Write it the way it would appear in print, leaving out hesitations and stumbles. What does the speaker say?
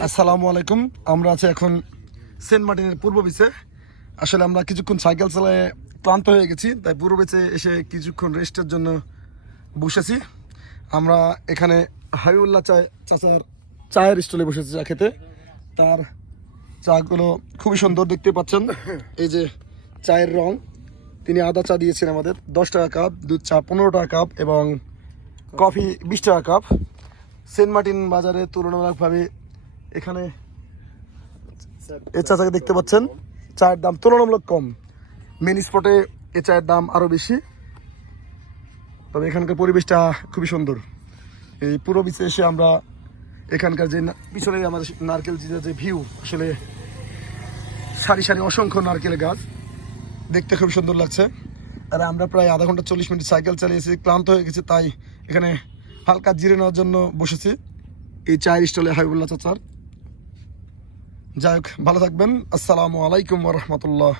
আসসালামু আলাইকুম। আমরা আছি এখন সেন্ট মার্টিনের পূর্ব বিচে। আসলে আমরা কিছুক্ষণ সাইকেল চালায় ক্লান্ত হয়ে গেছি, তাই পূর্ব বিচে এসে কিছুক্ষণ রেস্টের জন্য বসেছি। আমরা এখানে হাবিবুল্লাহ চাচার চায়ের স্টলে বসেছি চা খেতে। তার চাগুলো খুবই সুন্দর দেখতে পাচ্ছেন। এই যে চায়ের রং, তিনি আদা চা দিয়েছেন আমাদের 10 টাকা কাপ, দুধ চা 15 টাকা কাপ এবং কফি 20 টাকা কাপ। সেন্ট মার্টিন বাজারে তুলনামূলকভাবে এখানে এই চাচাকে দেখতে পাচ্ছেন, চায়ের দাম তুলনামূলক কম। মেন স্পটে এ চায়ের দাম আরও বেশি, তবে এখানকার পরিবেশটা খুবই সুন্দর। এই পুরো বিচে এসে আমরা এখানকার যে পিছনে আমাদের নারকেল যে ভিউ, আসলে সারি সারি অসংখ্য নারকেল গাছ দেখতে খুব সুন্দর লাগছে। আর আমরা প্রায় আধা ঘন্টা 40 মিনিট সাইকেল চালিয়েছি, ক্লান্ত হয়ে গেছি, তাই এখানে হালকা জিরে নেওয়ার জন্য বসেছি এই চায়ের স্টলে হাবিবুল্লাহ চাচার। যাই হোক, ভালো থাকবেন। আসসালামু আলাইকুম ওয়া রাহমাতুল্লাহ।